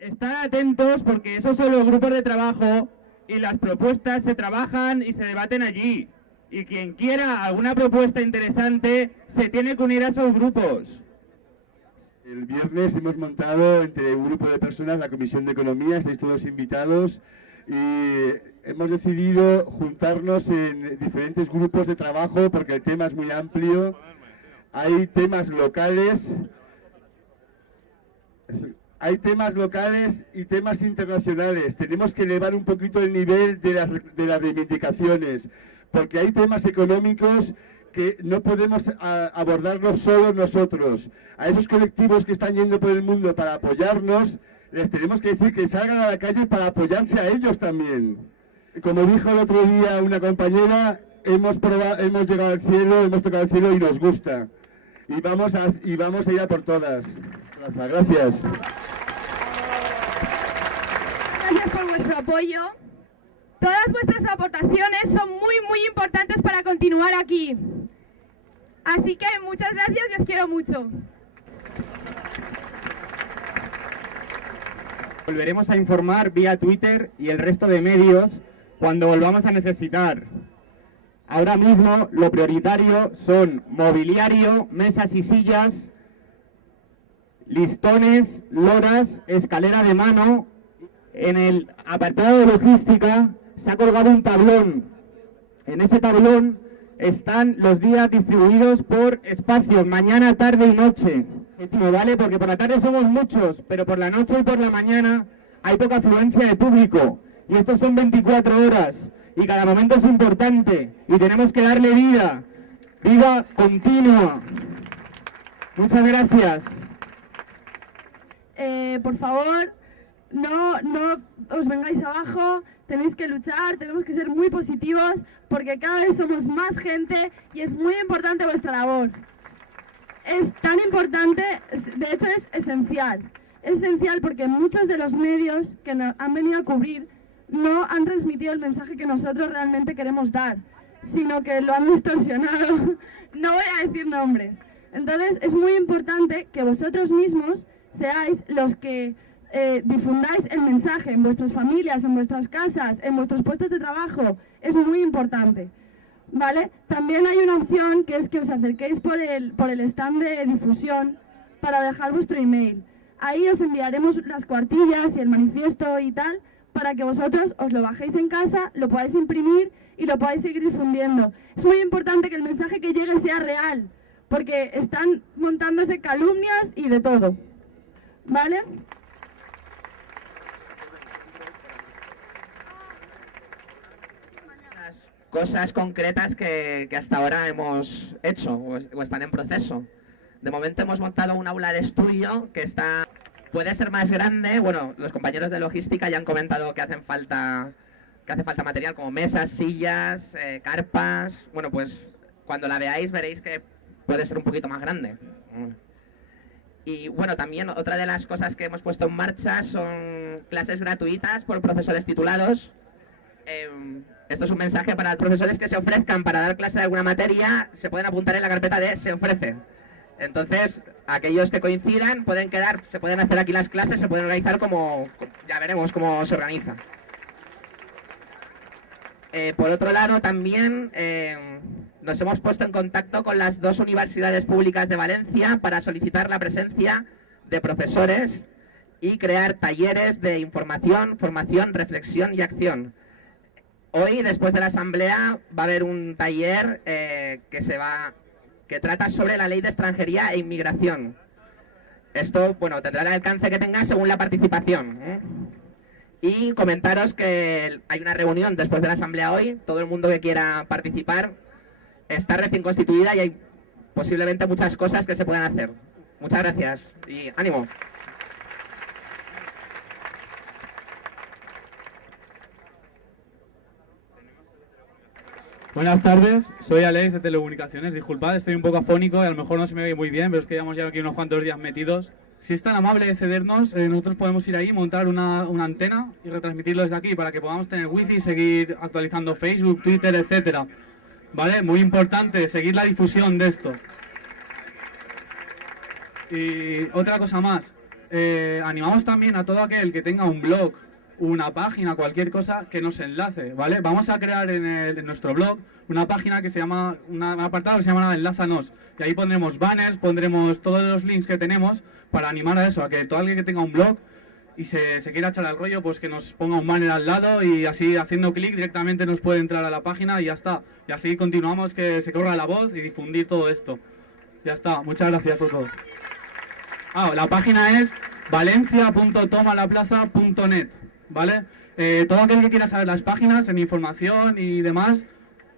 Estad atentos porque esos son los grupos de trabajo y las propuestas se trabajan y se debaten allí. Y quien quiera alguna propuesta interesante se tiene que unir a esos grupos. El viernes hemos montado entre un grupo de personas la Comisión de Economía, estáis todos invitados y hemos decidido juntarnos en diferentes grupos de trabajo porque el tema es muy amplio. Hay temas locales y temas internacionales. Tenemos que elevar un poquito el nivel de las reivindicaciones, porque hay temas económicos que no podemos abordarlos solo nosotros. A esos colectivos que están yendo por el mundo para apoyarnos, les tenemos que decir que salgan a la calle para apoyarse a ellos también. Como dijo el otro día una compañera, hemos llegado al cielo, hemos tocado el cielo y nos gusta. Y vamos a ir a por todas. Gracias. Gracias por vuestro apoyo. Todas vuestras aportaciones son muy importantes para continuar aquí. Así que muchas gracias y os quiero mucho. Volveremos a informar vía Twitter y el resto de medios cuando volvamos a necesitar. Ahora mismo lo prioritario son mobiliario, mesas y sillas, listones, loras, escalera de mano. En el apartado de logística se ha colgado un tablón. En ese tablón están los días distribuidos por espacios, mañana, tarde y noche. ¿Vale? Porque por la tarde somos muchos, pero por la noche y por la mañana hay poca afluencia de público. Y estos son 24 horas. Y cada momento es importante. Y tenemos que darle vida. Vida continua. Muchas gracias. Por favor, no os vengáis abajo. Tenéis que luchar, tenemos que ser muy positivos porque cada vez somos más gente y es muy importante vuestra labor. Es tan importante, de hecho es esencial. Es esencial porque muchos de los medios que nos han venido a cubrir no han transmitido el mensaje que nosotros realmente queremos dar, sino que lo han distorsionado. No voy a decir nombres. Entonces es muy importante que vosotros mismos seáis los que difundáis el mensaje en vuestras familias, en vuestras casas, en vuestros puestos de trabajo. Es muy importante, ¿vale? También hay una opción que es que os acerquéis por el stand de difusión para dejar vuestro email. Ahí os enviaremos las cuartillas y el manifiesto y tal, para que vosotros os lo bajéis en casa, lo podáis imprimir y lo podáis seguir difundiendo. Es muy importante que el mensaje que llegue sea real, porque están montándose calumnias y de todo, ¿vale? Cosas concretas que hasta ahora hemos hecho o están en proceso. De momento hemos montado un aula de estudio que puede ser más grande. Bueno, los compañeros de logística ya han comentado que hace falta material como mesas, sillas, carpas. Bueno, pues cuando la veáis veréis que puede ser un poquito más grande. Y bueno, también otra de las cosas que hemos puesto en marcha son clases gratuitas por profesores titulados. Esto es un mensaje para los profesores que se ofrezcan para dar clase de alguna materia, se pueden apuntar en la carpeta de se ofrece. Entonces, aquellos que coincidan se pueden hacer aquí las clases, se pueden organizar ya veremos cómo se organiza. Por otro lado, también nos hemos puesto en contacto con las 2 universidades públicas de Valencia para solicitar la presencia de profesores y crear talleres de información, formación, reflexión y acción. Hoy, después de la asamblea, va a haber un taller que trata sobre la ley de extranjería e inmigración. Esto, bueno, tendrá el alcance que tenga según la participación. Y comentaros que hay una reunión después de la asamblea hoy. Todo el mundo que quiera participar está recién constituida y hay posiblemente muchas cosas que se puedan hacer. Muchas gracias y ánimo. Buenas tardes, soy Alex de Telecomunicaciones. Disculpad, estoy un poco afónico y a lo mejor no se me ve muy bien, pero es que llevamos ya aquí unos cuantos días metidos. Si es tan amable de cedernos, nosotros podemos ir ahí, montar una antena y retransmitirlo desde aquí para que podamos tener wifi y seguir actualizando Facebook, Twitter, etcétera. ¿Vale? Muy importante, seguir la difusión de esto. Y otra cosa más, animamos también a todo aquel que tenga un blog, una página, cualquier cosa, que nos enlace, ¿vale? Vamos a crear en nuestro blog una página que se llama, un apartado que se llama Enlázanos, y ahí pondremos banners, pondremos todos los links que tenemos para animar a eso, a que todo alguien que tenga un blog y se quiera echar al rollo, pues que nos ponga un banner al lado y así haciendo clic directamente nos puede entrar a la página y ya está. Y así continuamos, que se corra la voz y difundir todo esto. Ya está, muchas gracias por todo. La página es valencia.tomalaplaza.net, ¿vale? Todo aquel que quiera saber las páginas, en información y demás,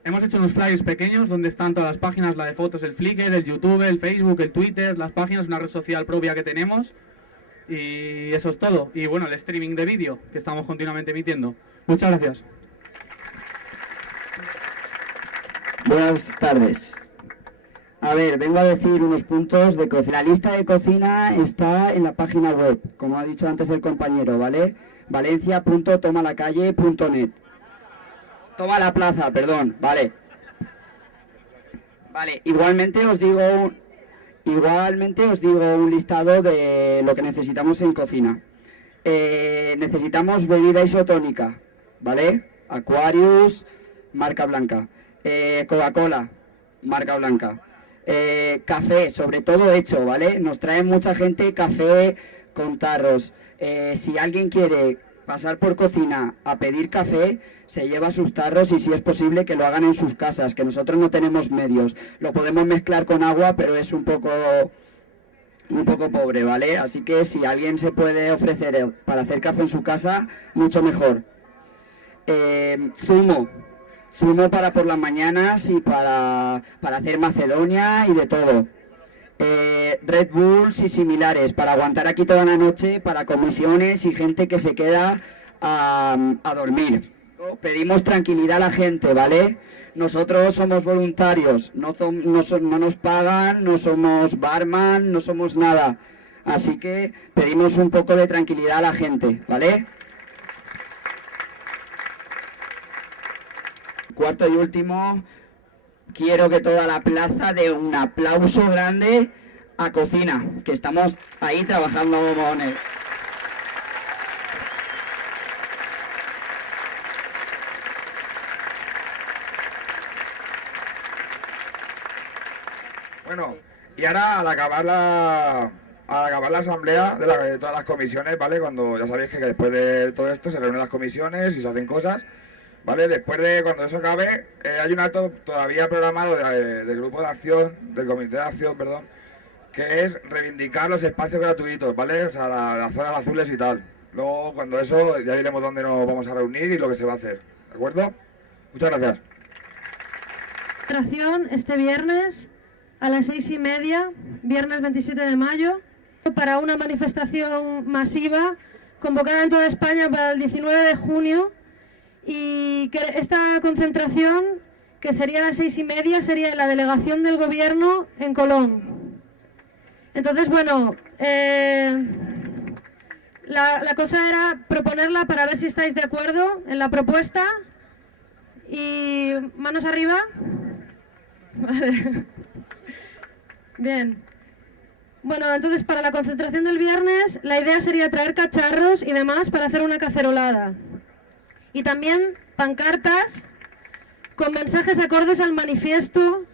hemos hecho unos flyers pequeños donde están todas las páginas, la de fotos, el Flickr, el YouTube, el Facebook, el Twitter, las páginas, una red social propia que tenemos. Y eso es todo. Y bueno, el streaming de vídeo que estamos continuamente emitiendo. Muchas gracias. Buenas tardes. A ver, vengo a decir unos puntos de cocina. La lista de cocina está en la página web, como ha dicho antes el compañero, ¿vale? valencia.tomalacalle.net. Toma la plaza, perdón, vale. Vale, igualmente os digo un listado de lo que necesitamos en cocina. Necesitamos bebida isotónica, ¿vale? Aquarius, marca blanca. Coca-Cola, marca blanca. Café, sobre todo hecho, ¿vale? Nos trae mucha gente café con tarros. Si alguien quiere pasar por cocina a pedir café, se lleva sus tarros y si es posible que lo hagan en sus casas, que nosotros no tenemos medios. Lo podemos mezclar con agua, pero es un poco pobre, ¿vale? Así que si alguien se puede ofrecer para hacer café en su casa, mucho mejor. Zumo para por las mañanas y para hacer macedonia y de todo. Red Bulls y similares para aguantar aquí toda la noche, para comisiones y gente que se queda a dormir. Pedimos tranquilidad a la gente, ¿vale? Nosotros somos voluntarios, no nos pagan, no somos barman, no somos nada. Así que pedimos un poco de tranquilidad a la gente, ¿vale? Cuarto y último, quiero que toda la plaza dé un aplauso grande a cocina, que estamos ahí trabajando bombones. Bueno, y ahora al acabar la asamblea de todas las comisiones, ¿vale? Cuando ya sabéis que después de todo esto se reúnen las comisiones y se hacen cosas, ¿vale? Después de cuando eso acabe, hay un acto todavía programado del grupo de acción, del comité de acción, perdón, que es reivindicar los espacios gratuitos, ¿vale? O sea, las zonas azules y tal. Luego, cuando eso, ya diremos dónde nos vamos a reunir y lo que se va a hacer, ¿de acuerdo? Muchas gracias. Este viernes a las 6:30, viernes 27 de mayo, para una manifestación masiva convocada en toda España para el 19 de junio y que esta concentración, que sería a las 6:30, sería en la delegación del gobierno en Colón. Entonces, bueno, la cosa era proponerla para ver si estáis de acuerdo en la propuesta. Y manos arriba. Vale. Bien. Bueno, entonces para la concentración del viernes la idea sería traer cacharros y demás para hacer una cacerolada. Y también pancartas con mensajes acordes al manifiesto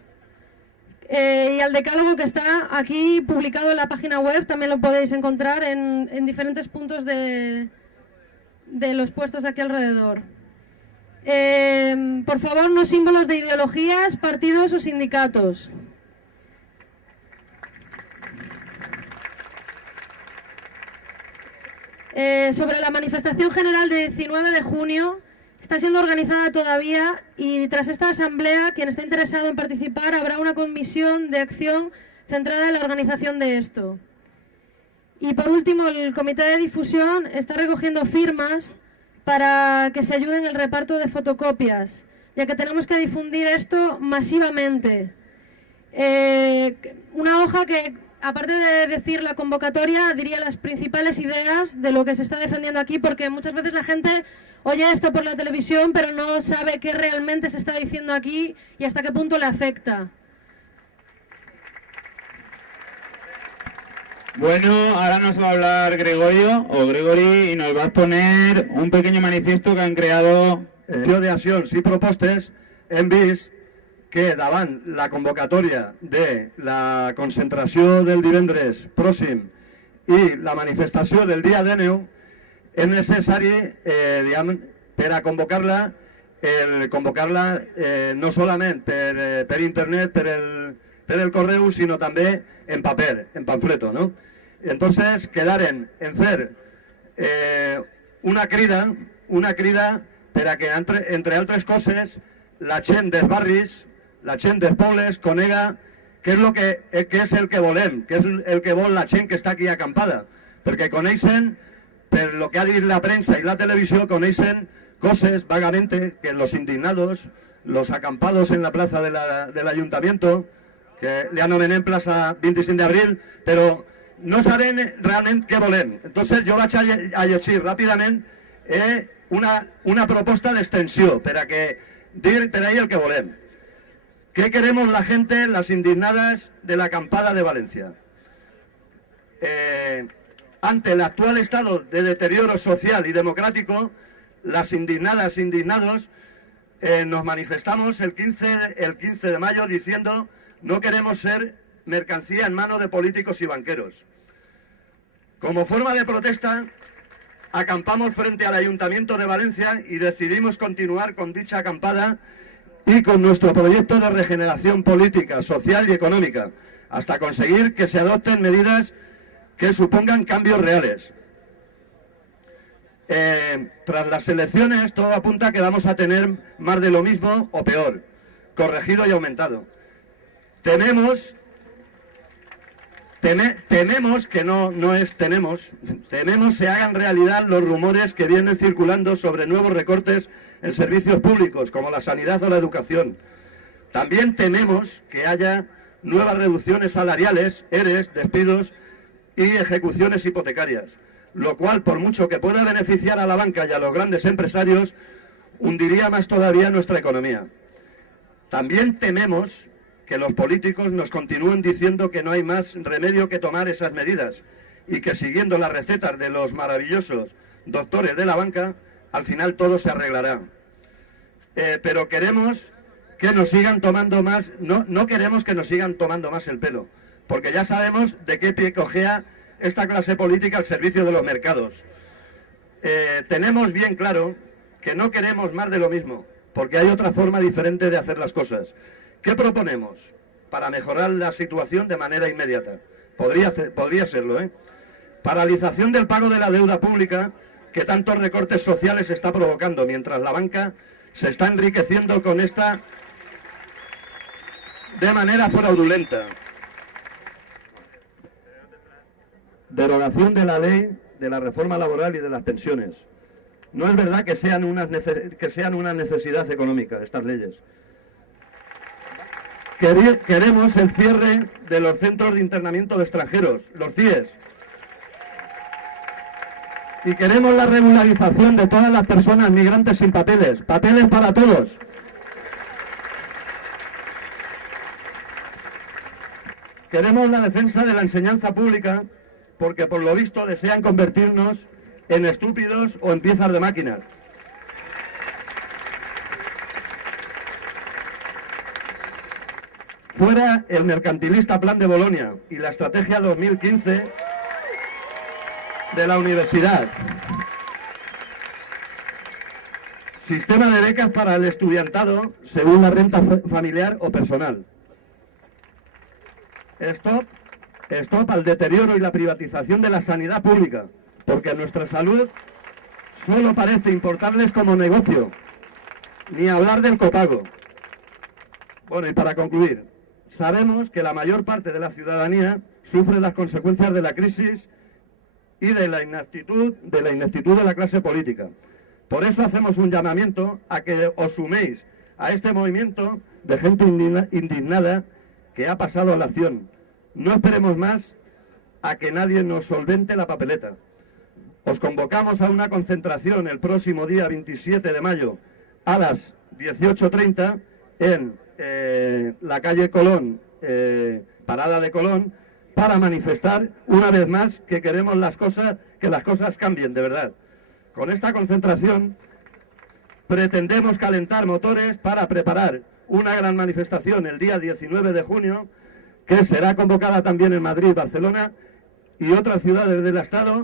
y al decálogo que está aquí publicado en la página web. También lo podéis encontrar en diferentes puntos de los puestos de aquí alrededor. Por favor, no símbolos de ideologías, partidos o sindicatos. Sobre la manifestación general de 19 de junio, está siendo organizada todavía y tras esta asamblea, quien esté interesado en participar, habrá una comisión de acción centrada en la organización de esto. Y por último, el comité de difusión está recogiendo firmas para que se ayude en el reparto de fotocopias, ya que tenemos que difundir esto masivamente. Una hoja que, aparte de decir la convocatoria, diría las principales ideas de lo que se está defendiendo aquí, porque muchas veces la gente oye esto por la televisión, pero no sabe qué realmente se está diciendo aquí y hasta qué punto le afecta. Bueno, ahora nos va a hablar Gregory, y nos va a exponer un pequeño manifiesto que han creado... de accions i propostes hem vist que davant la convocatòria de la concentració del divendres pròxim i la manifestació del dia 19 és necessari, per a convocar-la, no solament per internet, per el correu, sinó també en paper, en pamfleto, ¿no? Entonces quedaren en fer una crida per a que, entre altres coses, la gent dels barris, la gent dels pobles, conega què és el que volem, què és el que vol la gent que està aquí acampada, perquè coneixen, per lo que ha dit la premsa i la televisió, coneixen coses vagamente que los indignados, los acampados en la plaza del ayuntamiento, que le anomenem plaça 25 d'abril, però no sabem realment què volem. Entonces jo vaig a llegir ràpidament una proposta d'extensió per a dir per ahí el que volem. ¿Qué queremos la gente, las indignadas de la acampada de Valencia? Ante el actual estado de deterioro social y democrático, las indignadas e indignados nos manifestamos el 15 de mayo diciendo: no queremos ser mercancía en manos de políticos y banqueros. Como forma de protesta, acampamos frente al Ayuntamiento de Valencia y decidimos continuar con dicha acampada y con nuestro proyecto de regeneración política, social y económica, hasta conseguir que se adopten medidas que supongan cambios reales. Tras las elecciones, todo apunta a que vamos a tener más de lo mismo o peor, corregido y aumentado. Tememos se hagan realidad los rumores que vienen circulando sobre nuevos recortes en servicios públicos como la sanidad o la educación. También tememos que haya nuevas reducciones salariales, ERES, despidos y ejecuciones hipotecarias, lo cual, por mucho que pueda beneficiar a la banca y a los grandes empresarios, hundiría más todavía nuestra economía. También tememos que los políticos nos continúen diciendo que no hay más remedio que tomar esas medidas y que, siguiendo las recetas de los maravillosos doctores de la banca, al final todo se arreglará. Pero queremos que nos sigan tomando más, no queremos que nos sigan tomando más el pelo, porque ya sabemos de qué pie cojea esta clase política al servicio de los mercados. Tenemos bien claro que no queremos más de lo mismo, porque hay otra forma diferente de hacer las cosas. ¿Qué proponemos para mejorar la situación de manera inmediata? Podría serlo, ¿eh? Paralización del pago de la deuda pública que tantos recortes sociales está provocando, mientras la banca se está enriqueciendo con esta de manera fraudulenta. Derogación de la ley de la reforma laboral y de las pensiones. No es verdad que sean una necesidad económica estas leyes. Queremos el cierre de los centros de internamiento de extranjeros, los CIES. Y queremos la regularización de todas las personas migrantes sin papeles. Papeles para todos. Queremos la defensa de la enseñanza pública porque, por lo visto, desean convertirnos en estúpidos o en piezas de máquinas. Fuera el mercantilista Plan de Bolonia y la Estrategia 2015 de la universidad. Sistema de becas para el estudiantado según la renta familiar o personal. Stop al deterioro y la privatización de la sanidad pública, porque nuestra salud solo parece importarles como negocio, ni hablar del copago. Bueno, y para concluir, sabemos que la mayor parte de la ciudadanía sufre las consecuencias de la crisis y de la ineptitud de la clase política. Por eso hacemos un llamamiento a que os suméis a este movimiento de gente indignada que ha pasado a la acción. No esperemos más a que nadie nos solvente la papeleta. Os convocamos a una concentración el próximo día 27 de mayo a las 18:30 en la calle Colón, Parada de Colón, para manifestar una vez más que queremos que las cosas cambien de verdad. Con esta concentración pretendemos calentar motores para preparar una gran manifestación el día 19 de junio, que será convocada también en Madrid, Barcelona y otras ciudades del Estado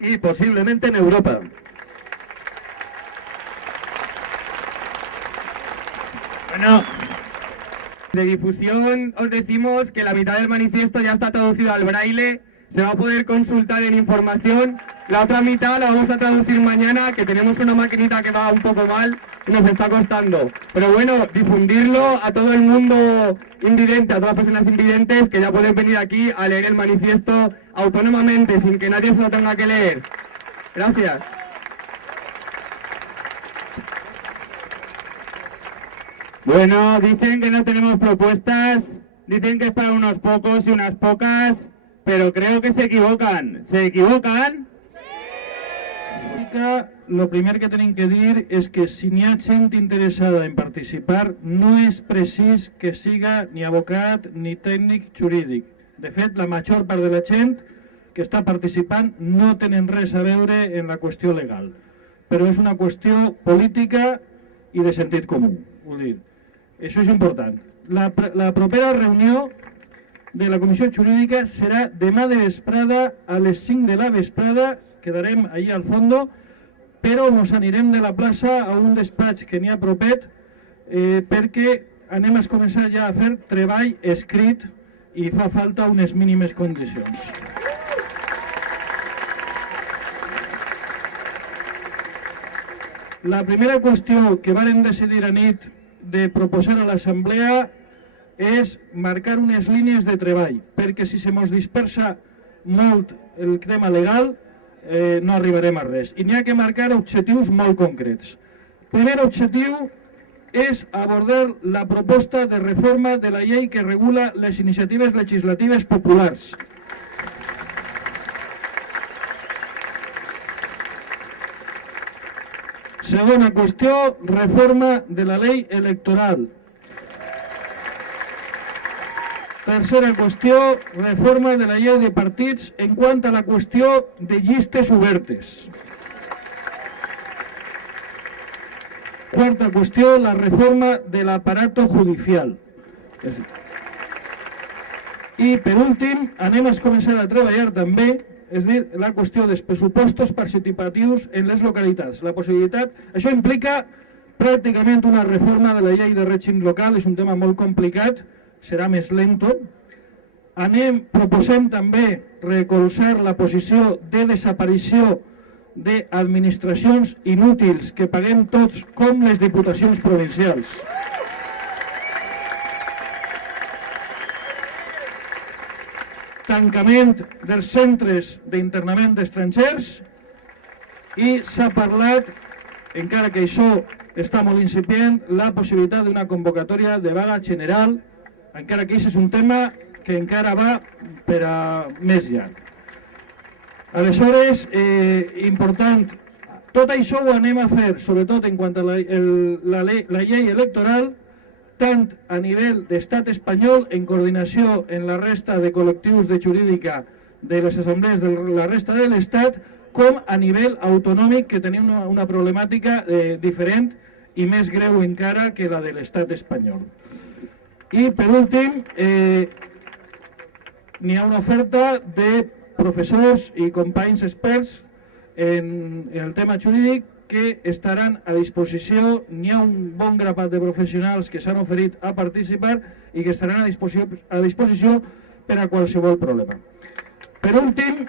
y posiblemente en Europa. Bueno, de difusión os decimos que la mitad del manifiesto ya está traducido al braille, se va a poder consultar en información, la otra mitad la vamos a traducir mañana, que tenemos una maquinita que va un poco mal y nos está costando. Pero bueno, difundirlo a todo el mundo invidente, a todas las personas invidentes que ya pueden venir aquí a leer el manifiesto autónomamente, sin que nadie se lo tenga que leer. Gracias. Bueno, dicen que no tenemos propuestas, dicen que es para unos pocos y unas pocas, pero creo que se equivocan. ¿Se equivocan? Sí. Lo primer que tenim que dir és que si n'hi ha gent interessada en participar, no és precís que siga ni abocat ni tècnic jurídic. De fet, la major part de la gent que està participant no tenen res a veure en la qüestió legal, però és una qüestió política i de sentit comú. Vull dir, això és important. La propera reunió de la Comissió Jurídica serà demà de vesprada a les 5 de la vesprada, quedarem allà al fondo, però ens anirem de la plaça a un despatx que n'hi ha propet perquè anem a començar ja a fer treball escrit i fa falta unes mínimes condicions. La primera qüestió que vàrem decidir a nit de proposar a l'Assemblea és marcar unes línies de treball, perquè si se mos dispersa molt el tema legal no arribarem a res. I n'hi ha que marcar objectius molt concrets. El primer objectiu és abordar la proposta de reforma de la llei que regula les iniciatives legislatives populars. Segona qüestió, reforma de la llei electoral. Tercera qüestió, reforma de la llei de partits en quant a la qüestió de llistes obertes. Quarta qüestió, la reforma de l'aparato judicial. I per últim, anem a començar a treballar també, és a dir, la qüestió dels pressupostos participatius en les localitats. La possibilitat, això implica pràcticament una reforma de la llei de règim local, és un tema molt complicat, serà més lento. Proposem també recolzar la posició de desaparició d'administracions inútils que paguem tots, com les diputacions provincials. Tancament dels centres d'internament d'estrangers i s'ha parlat, encara que això està molt incipient, la possibilitat d'una convocatòria de vaga general, encara que això és un tema que encara va per a més llarg. Aleshores, important, tot això ho anem a fer, sobretot en quant a la llei electoral, tant a nivell d'estat espanyol, en coordinació amb la resta de col·lectius de jurídica de les assemblees de la resta de l'Estat, com a nivell autonòmic, que tenim una problemàtica diferent i més greu encara que la de l'estat espanyol. I per últim, n'hi ha una oferta de professors i companys experts en el tema jurídic que estaran a disposició. N'hi ha un bon grapat de professionals que s'han oferit a participar i que estaran a disposició per a qualsevol problema. Per últim,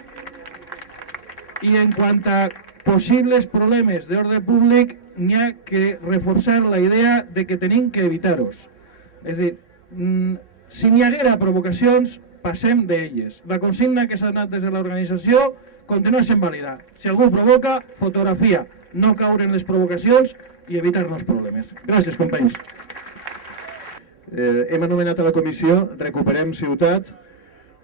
i en quant a possibles problemes d'ordre públic, n'hi ha que reforçar la idea de que tenim que evitar-los. És a dir, si n'hi haguera provocacions, passem d'elles. La consigna que s'ha donat des de l'organització continua sent vàlida. Si algú provoca, fotografia, no caure en les provocacions i evitar-nos problemes. Gràcies, companys. Hem anomenat a la comissió Recuperem Ciutat.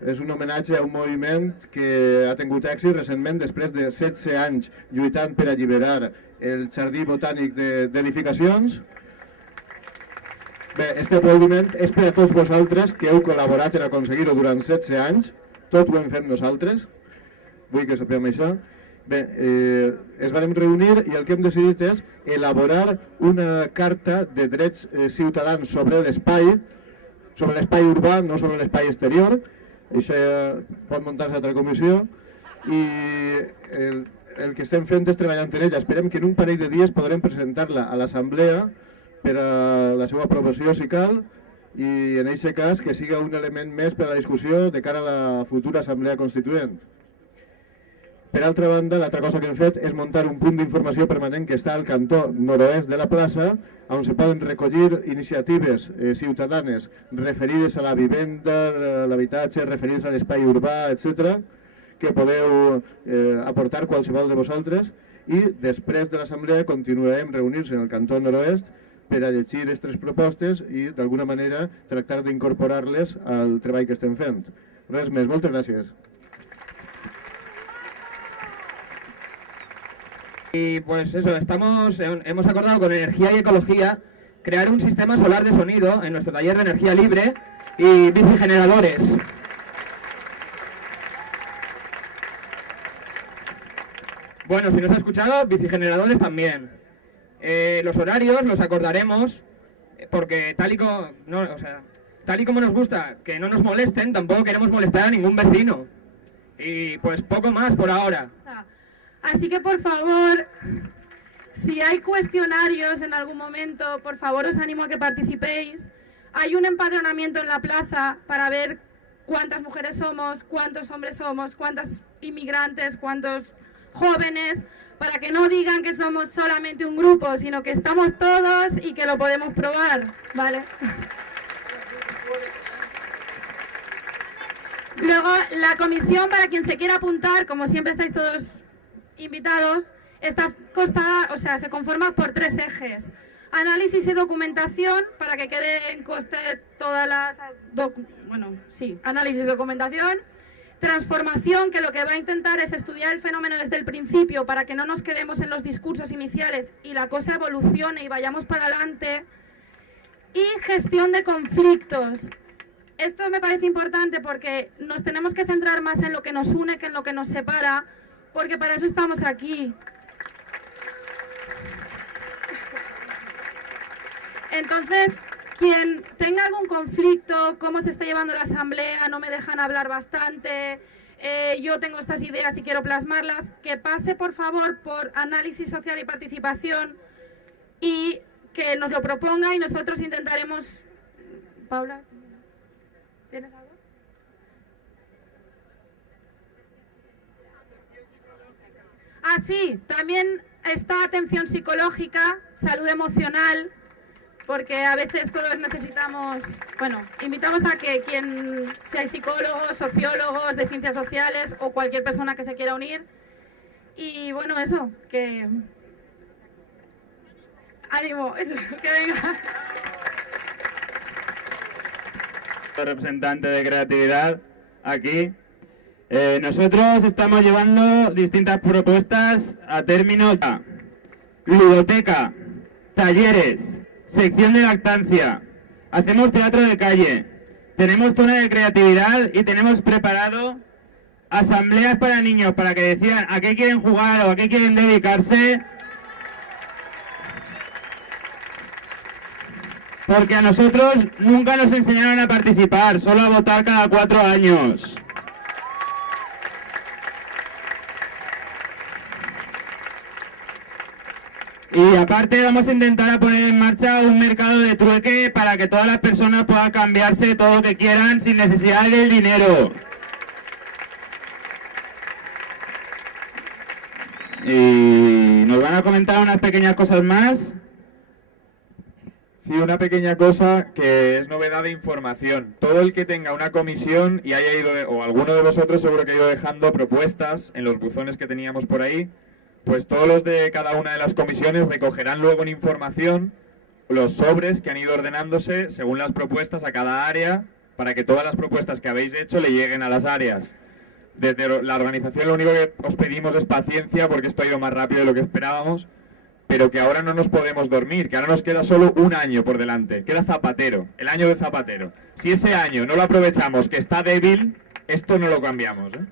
És un homenatge a un moviment que ha tingut èxit recentment després de 16 anys lluitant per alliberar el jardí botànic d'edificacions. Bé, este aplaudiment és per a tots vosaltres que heu col·laborat en aconseguir-ho durant 16 anys. tot ho hem fet nosaltres, vull que sapiguem això. Bé, es vam reunir i el que hem decidit és elaborar una carta de drets ciutadans sobre l'espai urbà, no sobre l'espai exterior. Això pot muntar-se a altra comissió i el que estem fent és treballant en ella. Esperem que en un parell de dies podrem presentar-la a l'Assemblea per a la seva aprovació si cal i en aquest cas que siga un element més per a la discussió de cara a la futura Assemblea Constituent. Per altra banda, l'altra cosa que hem fet és muntar un punt d'informació permanent que està al cantó nord-oest de la plaça, on se poden recollir iniciatives ciutadanes referides a la vivenda, l'habitatge, referides a l'espai urbà, etc., que podeu aportar qualsevol de vosaltres, i després de l'assemblea continuarem reunir-se en el cantó nord-oest per a llegir aquestes propostes i d'alguna manera tractar d'incorporar-les al treball que estem fent. Res més, moltes gràcies. Y pues eso, hemos acordado con Energía y Ecología crear un sistema solar de sonido en nuestro taller de energía libre y bicigeneradores. Bueno, si no se ha escuchado, bicigeneradores también. Los horarios los acordaremos porque tal y como nos gusta que no nos molesten, tampoco queremos molestar a ningún vecino. Y pues poco más por ahora. Así que por favor, si hay cuestionarios en algún momento, por favor os animo a que participéis. Hay un empadronamiento en la plaza para ver cuántas mujeres somos, cuántos hombres somos, cuántos inmigrantes, cuántos jóvenes, para que no digan que somos solamente un grupo, sino que estamos todos y que lo podemos probar, ¿vale? Luego, la comisión, para quien se quiera apuntar, como siempre estáis todos invitados, se conforma por 3 ejes. Análisis y documentación, para que quede en coste todas las... análisis y documentación. Transformación, que lo que va a intentar es estudiar el fenómeno desde el principio para que no nos quedemos en los discursos iniciales y la cosa evolucione y vayamos para adelante. Y gestión de conflictos. Esto me parece importante porque nos tenemos que centrar más en lo que nos une que en lo que nos separa, porque para eso estamos aquí. Entonces, quien tenga algún conflicto, cómo se está llevando la asamblea, no me dejan hablar bastante, yo tengo estas ideas y quiero plasmarlas, que pase por favor por análisis social y participación y que nos lo proponga y nosotros intentaremos... Paula, ¿tienes algo? Ah, sí, también está atención psicológica, salud emocional, porque a veces todos necesitamos, invitamos a que quien sea psicólogos, sociólogos, de ciencias sociales o cualquier persona que se quiera unir. Y bueno, eso, que... ánimo, eso, que venga. Representante de creatividad aquí. Nosotros estamos llevando distintas propuestas a término: ludoteca, talleres, sección de lactancia, hacemos teatro de calle, tenemos zona de creatividad y tenemos preparado asambleas para niños para que decidan a qué quieren jugar o a qué quieren dedicarse, porque a nosotros nunca nos enseñaron a participar, solo a votar cada 4 años. Y aparte vamos a intentar poner en marcha un mercado de trueque para que todas las personas puedan cambiarse todo lo que quieran sin necesidad del dinero. Y nos van a comentar unas pequeñas cosas más. Sí, una pequeña cosa que es novedad de información. Todo el que tenga una comisión y haya ido, o alguno de vosotros seguro que ha ido dejando propuestas en los buzones que teníamos por ahí, pues todos los de cada una de las comisiones recogerán luego en información los sobres que han ido ordenándose según las propuestas a cada área, para que todas las propuestas que habéis hecho le lleguen a las áreas. Desde la organización lo único que os pedimos es paciencia, porque esto ha ido más rápido de lo que esperábamos, pero que ahora no nos podemos dormir, que ahora nos queda solo un año por delante, queda Zapatero, el año de Zapatero. Si ese año no lo aprovechamos, que está débil, esto no lo cambiamos, ¿eh?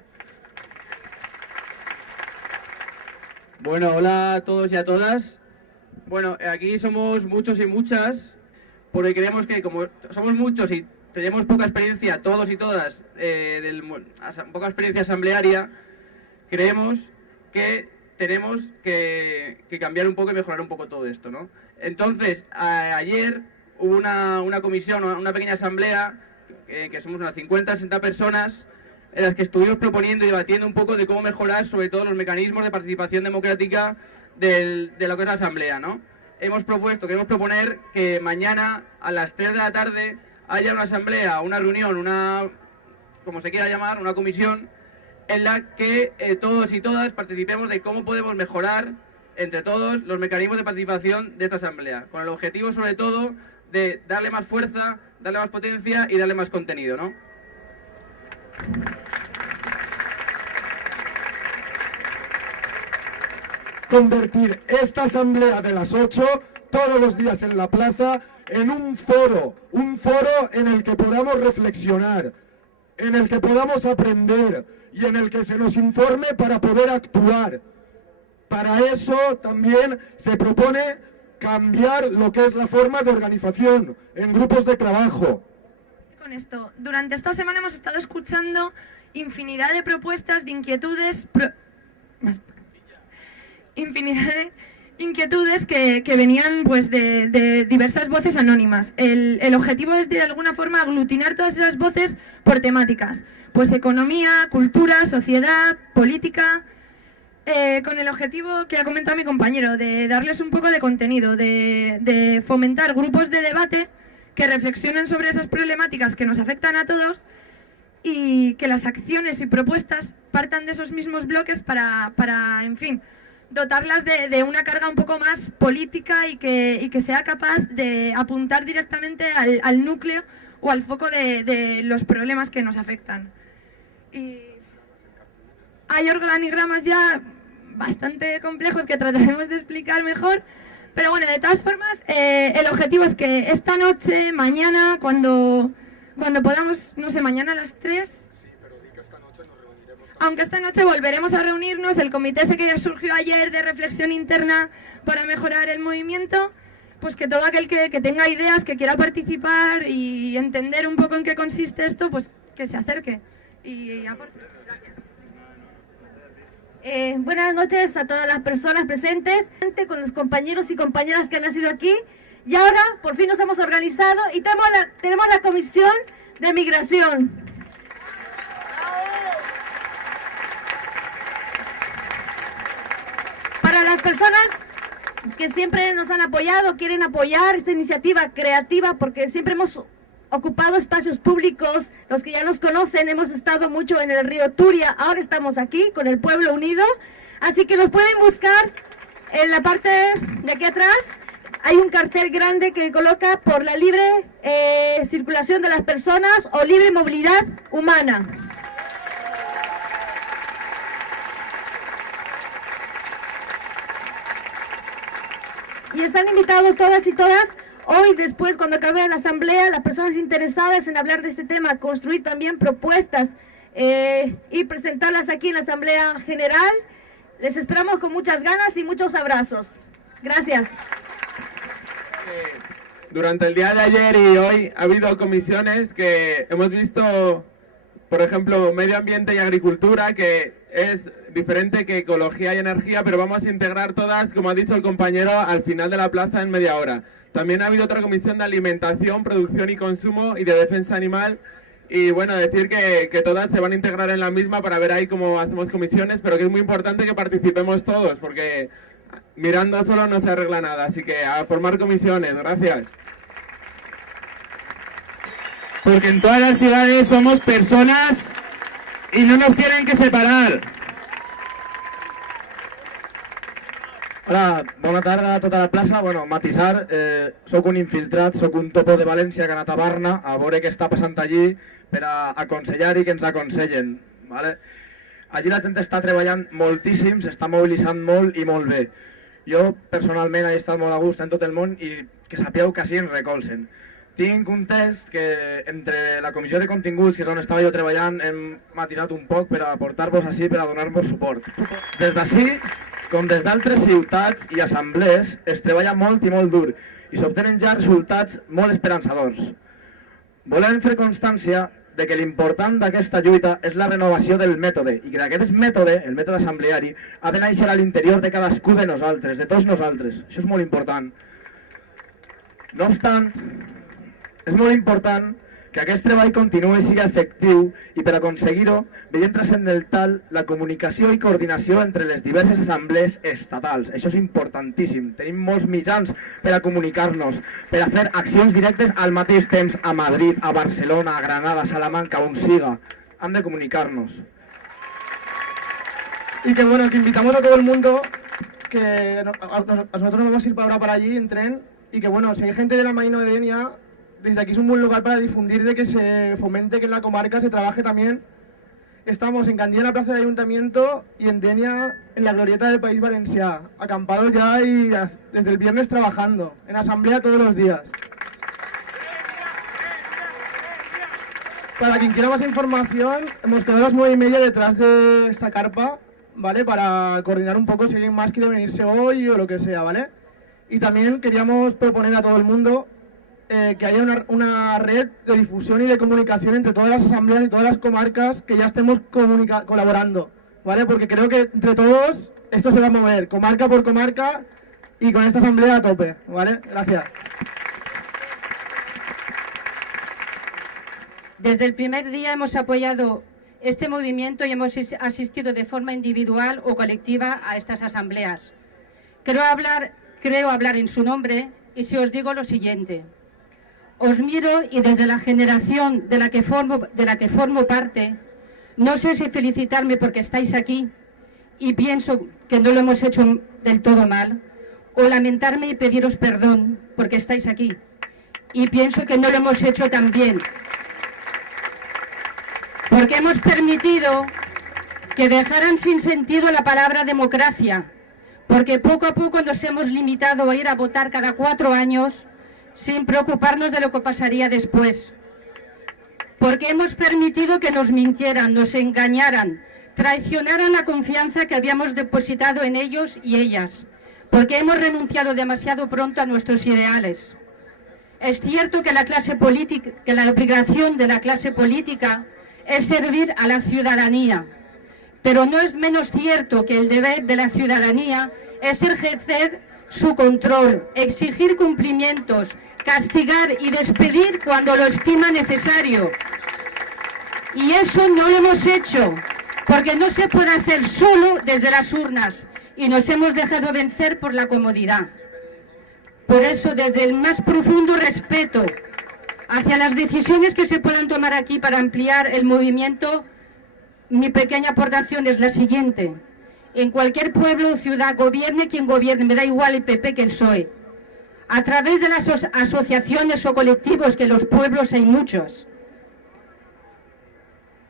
Bueno, hola a todos y a todas. Bueno, aquí somos muchos y muchas, porque creemos que como somos muchos y tenemos poca experiencia, todos y todas, poca experiencia asamblearia, creemos que tenemos que cambiar un poco y mejorar un poco todo esto, ¿no? Entonces, ayer hubo una comisión, una pequeña asamblea, que somos unas 50, 60 personas, en las que estuvimos proponiendo y debatiendo un poco de cómo mejorar sobre todo los mecanismos de participación democrática de lo que es la asamblea, ¿no? Queremos proponer que mañana a las 3 de la tarde haya una asamblea, una reunión, como se quiera llamar, una comisión, en la que todos y todas participemos de cómo podemos mejorar entre todos los mecanismos de participación de esta asamblea, con el objetivo sobre todo de darle más fuerza, darle más potencia y darle más contenido, ¿no? Convertir esta asamblea de las 8 todos los días en la plaza en un foro en el que podamos reflexionar, en el que podamos aprender y en el que se nos informe para poder actuar. Para eso también se propone cambiar lo que es la forma de organización en grupos de trabajo. Con esto, durante esta semana hemos estado escuchando infinidad de propuestas, de inquietudes, que venían pues de diversas voces anónimas. El objetivo es de alguna forma aglutinar todas esas voces por temáticas, pues economía, cultura, sociedad, política, con el objetivo que ha comentado mi compañero, de darles un poco de contenido, de fomentar grupos de debate que reflexionen sobre esas problemáticas que nos afectan a todos y que las acciones y propuestas partan de esos mismos bloques para en fin, dotarlas de una carga un poco más política y que sea capaz de apuntar directamente al núcleo o al foco de los problemas que nos afectan. Y hay organigramas ya bastante complejos que trataremos de explicar mejor, pero bueno, de todas formas, el objetivo es que esta noche, mañana, cuando podamos, no sé, mañana a las 3... Aunque esta noche volveremos a reunirnos, el comité ese que surgió ayer de reflexión interna para mejorar el movimiento, pues que todo aquel que tenga ideas, que quiera participar y entender un poco en qué consiste esto, pues que se acerque. Y aporte. Gracias. Buenas noches a todas las personas presentes, con los compañeros y compañeras que han nacido aquí. Y ahora, por fin nos hemos organizado y tenemos la Comisión de Migración. Para las personas que siempre nos han apoyado, quieren apoyar esta iniciativa creativa, porque siempre hemos ocupado espacios públicos, los que ya nos conocen, hemos estado mucho en el río Turia, ahora estamos aquí con el Pueblo Unido, así que nos pueden buscar en la parte de aquí atrás. Hay un cartel grande que coloca por la libre circulación de las personas o libre movilidad humana. Y están invitados todas y todas. Hoy, después, cuando acabe la asamblea, las personas interesadas en hablar de este tema, construir también propuestas y presentarlas aquí en la Asamblea General. Les esperamos con muchas ganas y muchos abrazos. Gracias. Durante el día de ayer y hoy ha habido comisiones que hemos visto, por ejemplo, medio ambiente y agricultura, que es diferente que ecología y energía, pero vamos a integrar todas, como ha dicho el compañero, al final de la plaza en media hora. También ha habido otra comisión de alimentación, producción y consumo y de defensa animal. Y bueno, decir que todas se van a integrar en la misma para ver ahí cómo hacemos comisiones, pero que es muy importante que participemos todos, porque mirando solo no se arregla nada. Así que a formar comisiones. Gracias. Porque en todas las ciudades somos personas y no nos tienen que separar. Hola, bona tarda a tota la plaça. Bueno, matisar, soc un infiltrat, soc un topo de València que ha anat a Barna a veure què està passant allí per a aconsellar i que ens aconsellen. ¿Vale? Allí la gent està treballant moltíssim, s'està mobilitzant molt i molt bé. Jo personalment he estat molt a gust en tot el món i que sapigueu que així ens recolzen. tinc un test que entre la comissió de continguts, que és on estava jo treballant, hem matisat un poc per a portar-vos així, per a donar-vos suport. Des d'ací, com des d'altres ciutats i assemblees, es treballa molt i molt dur i s'obtenen ja resultats molt esperançadors. Volem fer constància de que l'important d'aquesta lluita és la renovació del mètode i que aquest mètode, el mètode assembleari, ha de néixer a l'interior de cadascú de nosaltres, de tots nosaltres. Això és molt important. No obstant, és molt important que aquest treball continuï i sigui efectiu i per aconseguir-ho veiem transcendental la comunicació i coordinació entre les diverses assemblees estatals. Això és importantíssim. Tenim molts mitjans per a comunicar-nos, per a fer accions directes al mateix temps a Madrid, a Barcelona, a Granada, a Salamanca, on siga. Hem de comunicar-nos. Y que bueno, que invitamos a todo el mundo, que nosotros nos vamos a ir ahora para allí en tren, y que bueno, si hay gente de la Maino de Denia, desde aquí es un buen lugar para difundir de que se fomente que en la comarca se trabaje también. Estamos en Gandía, en la plaza del Ayuntamiento, y en Denia, en la glorieta del País Valencià, acampados ya y desde el viernes trabajando, en asamblea todos los días. Para quien quiera más información, hemos quedado a las 9:30 detrás de esta carpa, ¿vale? Para coordinar un poco si alguien más quiere venirse hoy o lo que sea, ¿vale? Y también queríamos proponer a todo el mundo que haya una red de difusión y de comunicación entre todas las asambleas y todas las comarcas que ya estemos colaborando, ¿vale? Porque creo que entre todos esto se va a mover, comarca por comarca y con esta asamblea a tope, ¿vale? Gracias. Desde el primer día hemos apoyado este movimiento y hemos asistido de forma individual o colectiva a estas asambleas. Creo hablar en su nombre y si os digo lo siguiente. Os miro y desde la generación de la que formo parte, no sé si felicitarme porque estáis aquí y pienso que no lo hemos hecho del todo mal, o lamentarme y pediros perdón porque estáis aquí y pienso que no lo hemos hecho tan bien. Porque hemos permitido que dejaran sin sentido la palabra democracia, porque poco a poco nos hemos limitado a ir a votar cada 4 años sin preocuparnos de lo que pasaría después. Porque hemos permitido que nos mintieran, nos engañaran, traicionaran la confianza que habíamos depositado en ellos y ellas, porque hemos renunciado demasiado pronto a nuestros ideales. Es cierto que la obligación de la clase política es servir a la ciudadanía, pero no es menos cierto que el deber de la ciudadanía es ejercer su control, exigir cumplimientos, castigar y despedir cuando lo estima necesario. Y eso no lo hemos hecho, porque no se puede hacer solo desde las urnas y nos hemos dejado vencer por la comodidad. Por eso, desde el más profundo respeto hacia las decisiones que se puedan tomar aquí para ampliar el movimiento, mi pequeña aportación es la siguiente. En cualquier pueblo o ciudad, gobierne quien gobierne, me da igual el PP que el PSOE, a través de las asociaciones o colectivos, que en los pueblos hay muchos,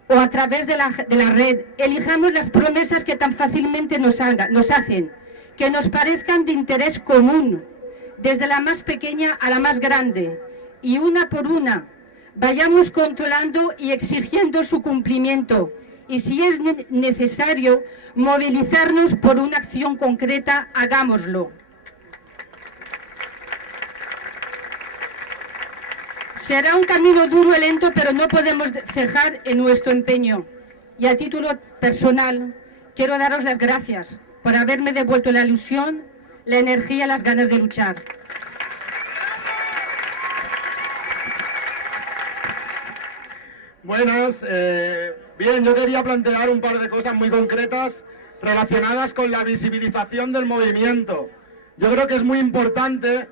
o a través de la red, elijamos las promesas que tan fácilmente nos hacen, que nos parezcan de interés común, desde la más pequeña a la más grande, y una por una vayamos controlando y exigiendo su cumplimiento, y si es necesario movilizarnos por una acción concreta, hagámoslo. Será un camino duro y lento, pero no podemos cejar en nuestro empeño. Y a título personal, quiero daros las gracias por haberme devuelto la ilusión, la energía y las ganas de luchar. Buenas. Bien, yo quería plantear un par de cosas muy concretas relacionadas con la visibilización del movimiento. Yo creo que es muy importante,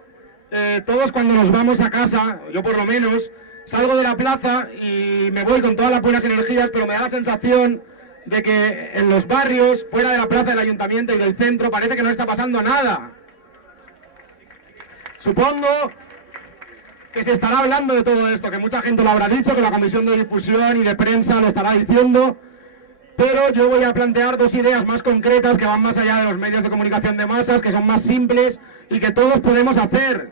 todos cuando nos vamos a casa, yo por lo menos, salgo de la plaza y me voy con todas las buenas energías, pero me da la sensación de que en los barrios, fuera de la plaza del Ayuntamiento y del centro, parece que no está pasando nada. Supongo que se estará hablando de todo esto, que mucha gente lo habrá dicho, que la Comisión de Difusión y de Prensa lo estará diciendo, pero yo voy a plantear 2 ideas más concretas que van más allá de los medios de comunicación de masas, que son más simples y que todos podemos hacer.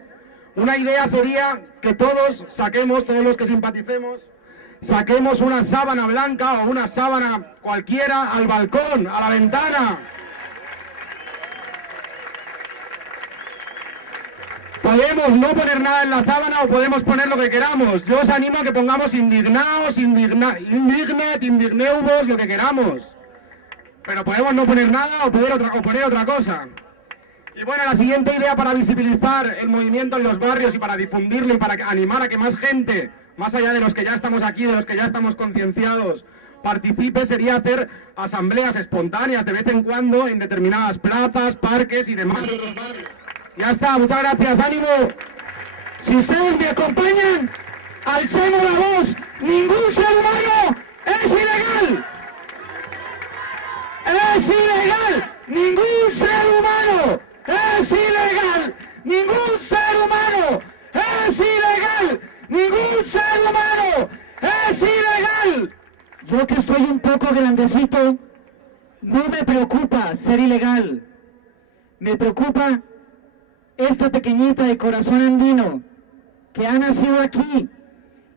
Una idea sería que todos saquemos, todos los que simpaticemos, saquemos una sábana blanca o una sábana cualquiera al balcón, a la ventana. Podemos no poner nada en la sábana o podemos poner lo que queramos. Yo os animo a que pongamos indignaos, indignet, indigneubos, lo que queramos. Pero podemos no poner nada o poner otra cosa. Y bueno, la siguiente idea para visibilizar el movimiento en los barrios y para difundirlo y para animar a que más gente, más allá de los que ya estamos aquí, de los que ya estamos concienciados, participe, sería hacer asambleas espontáneas de vez en cuando en determinadas plazas, parques y demás. Ya está, muchas gracias, ánimo. Si ustedes me acompañan, alcemos la voz. Ningún ser humano es ilegal. Es ilegal. Ningún ser humano es ilegal. Ningún ser humano es ilegal. Ningún ser humano es ilegal. Yo que estoy un poco grandecito, no me preocupa ser ilegal. Me preocupa esta pequeñita de corazón andino que ha nacido aquí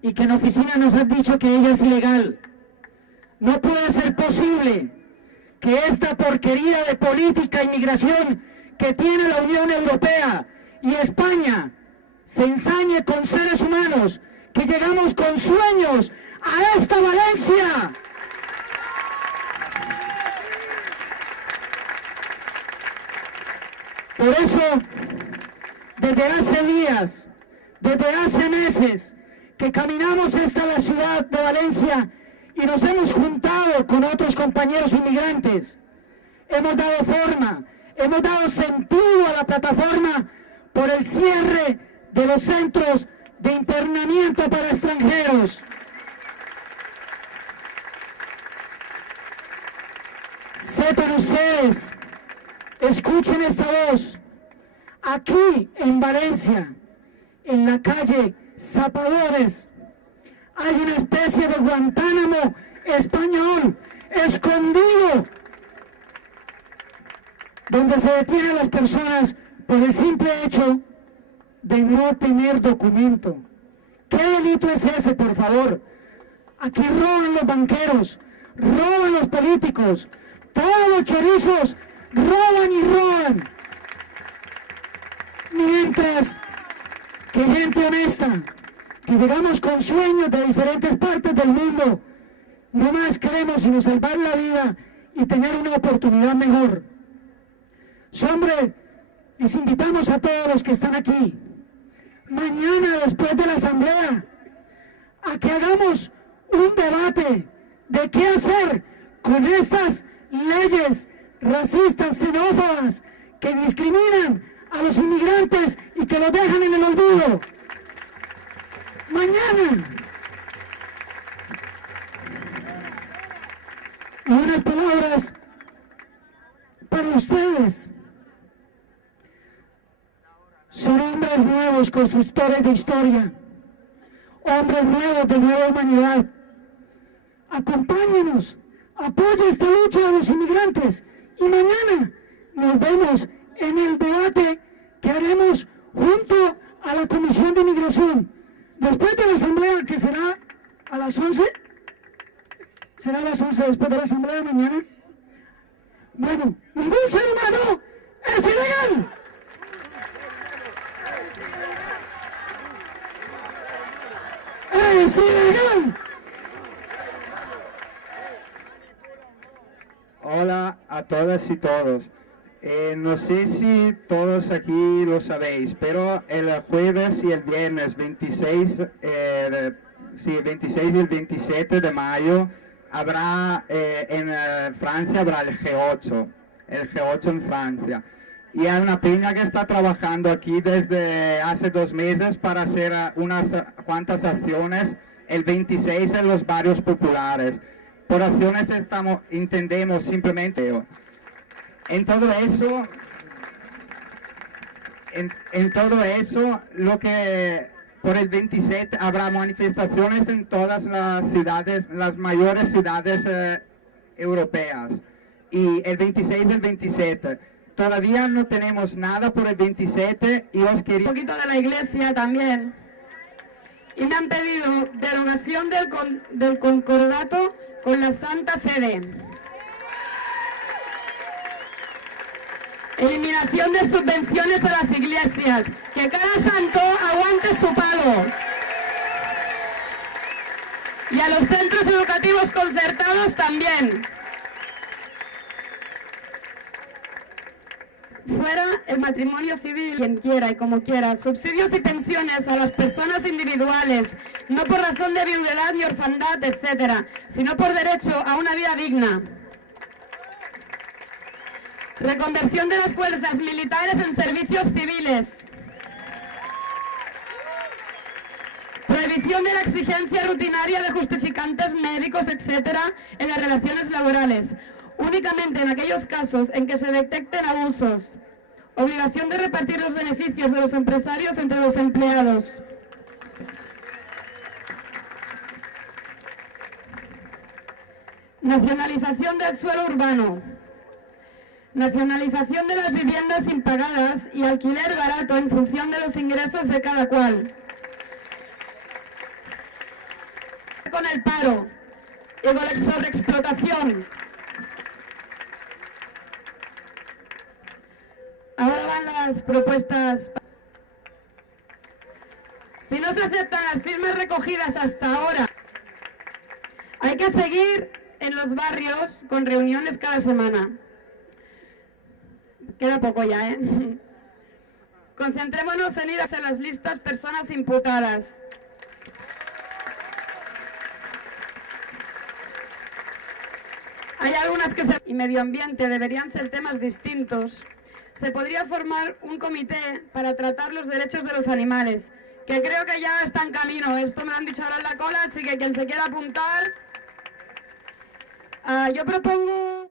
y que en oficina nos han dicho que ella es ilegal. No puede ser posible que esta porquería de política e inmigración que tiene la Unión Europea y España se ensañe con seres humanos que llegamos con sueños a esta Valencia. Por eso, desde hace días, desde hace meses, que caminamos hasta la ciudad de Valencia y nos hemos juntado con otros compañeros inmigrantes. Hemos dado forma, hemos dado sentido a la plataforma por el cierre de los centros de internamiento para extranjeros. Sepan ustedes, escuchen esta voz. Aquí en Valencia, en la calle Zapadores, hay una especie de Guantánamo español escondido, donde se detienen a las personas por el simple hecho de no tener documento. ¿Qué delito es ese, por favor? Aquí roban los banqueros, roban los políticos, todos los chorizos roban y roban. Mientras que gente honesta, que llegamos con sueños de diferentes partes del mundo, no más queremos sino salvar la vida y tener una oportunidad mejor. Hombre, les invitamos a todos los que están aquí, mañana después de la asamblea, a que hagamos un debate de qué hacer con estas leyes racistas, xenófobas, que discriminan a los inmigrantes y que los dejan en el olvido. Mañana. Y unas palabras para ustedes. Son hombres nuevos, constructores de historia, hombres nuevos de nueva humanidad. Acompáñenos, apoya esta lucha de los inmigrantes y mañana nos vemos en el debate que haremos junto a la Comisión de Inmigración. Después de la asamblea, que será a las 11, será a las 11 después de la asamblea de mañana. Bueno, ningún ser humano es ilegal. ¡Es ilegal! Hola a todas y todos. No sé si todos aquí lo sabéis, pero el jueves y el viernes 26 y el 27 de mayo habrá en Francia habrá el G8 en Francia. Y hay una peña que está trabajando aquí desde hace 2 meses para hacer unas cuantas acciones el 26 en los barrios populares. Por acciones entendemos simplemente en todo eso, lo que por el 27 habrá manifestaciones en todas las ciudades, las mayores ciudades europeas. Y el 26 y el 27 todavía no tenemos nada por el 27 y os quería... Un poquito de la Iglesia también. Y me han pedido derogación del concordato con la Santa Sede. Eliminación de subvenciones a las iglesias. Que cada santo aguante su pago. Y a los centros educativos concertados también. Fuera el matrimonio civil, quien quiera y como quiera. Subsidios y pensiones a las personas individuales, no por razón de viudedad ni orfandad, etcétera, sino por derecho a una vida digna. Reconversión de las fuerzas militares en servicios civiles. Prohibición de la exigencia rutinaria de justificantes médicos, etcétera, en las relaciones laborales. Únicamente en aquellos casos en que se detecten abusos. Obligación de repartir los beneficios de los empresarios entre los empleados. Nacionalización del suelo urbano. Nacionalización de las viviendas impagadas y alquiler barato en función de los ingresos de cada cual. Con el paro y con la sobreexplotación. Ahora van las propuestas. Si no se aceptan las firmas recogidas hasta ahora, hay que seguir en los barrios con reuniones cada semana. Queda poco ya, ¿eh? Concentrémonos en ir hacia las listas personas imputadas. Hay algunas que y medio ambiente deberían ser temas distintos. Se podría formar un comité para tratar los derechos de los animales, que creo que ya está en camino. Esto me lo han dicho ahora en la cola, así que quien se quiera apuntar, yo propongo...